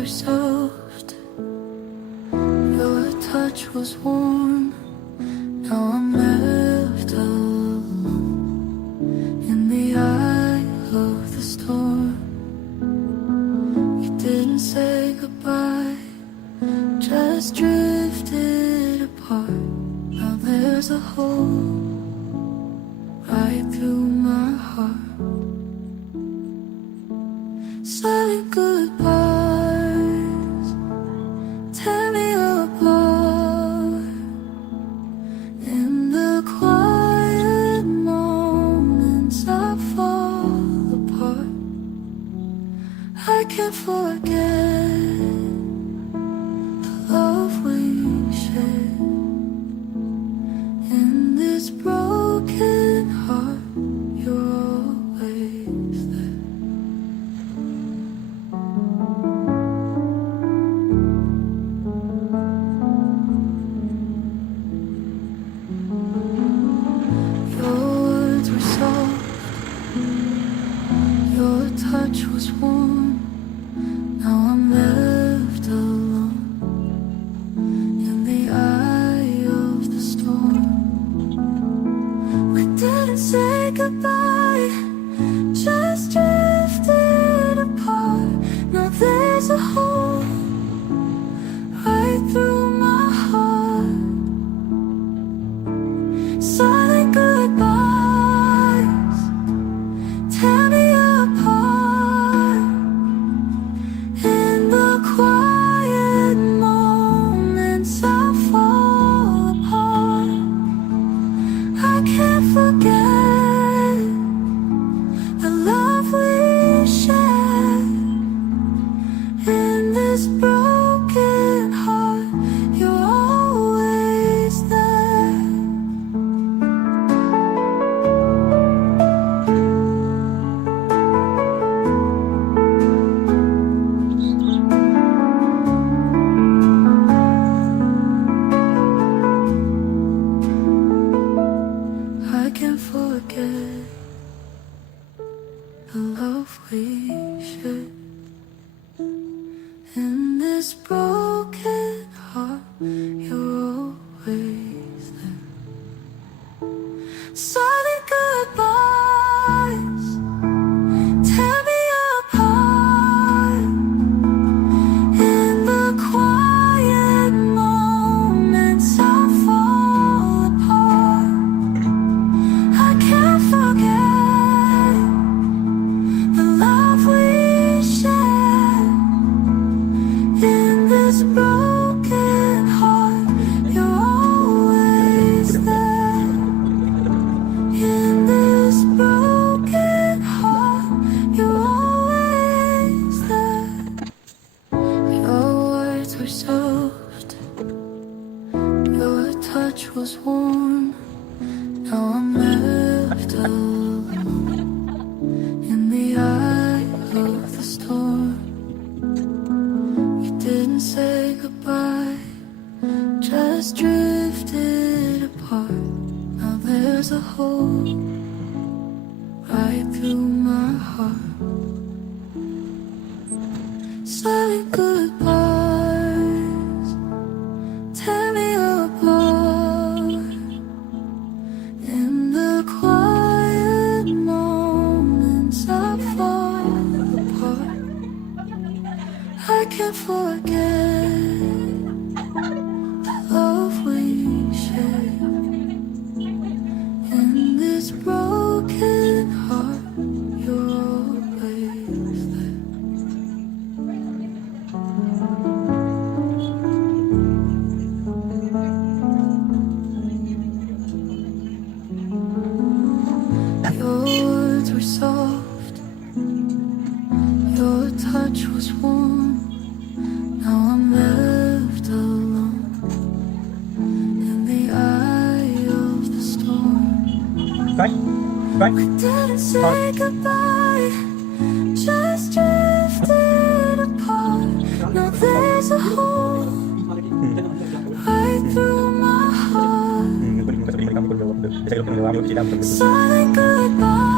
were soft, your touch was warm. Now I'm left alone in the eye of the storm. You didn't say goodbye, just drifted apart. Now there's a hole right through my heart. Silent goodbyes tear me apart. In the quiet moments I fall apart. I can't forget the love we shared. In this broken heart, you're always there. Your words were soft, your touch was warm. Now I'm left alone in the eye of the storm. We didn't say goodbye, just drifted apart. Now there's a hole right through my heart. Silent goodbyes tear me apart. In the quiet moments I fall apart. I can't forget the love we shared. In this broken heart, you're always there. I can't forget the love we shared. In this broken heart, you're always there. Silent goodbyes tear me apart. In the quiet moments I fall apart. I can't forget the love we shared. In this broken heart, you're always there. In this broken heart, you're always there. Your words were soft, your touch was warm. Now I'm left alone in the eye of the storm. You didn't say goodbye, just drifted apart. Now there's a hole right through my heart. Silent goodbyes tear me apart. In the quiet moments I fall apart. I can't forget the love we shared. In this broken heart, you're always there. Your words were soft, your touch was warm. Now I'm left alone in the eye of the storm. We didn't say goodbye, just drifted apart. Now there's a hole right through my heart. Silent goodbye.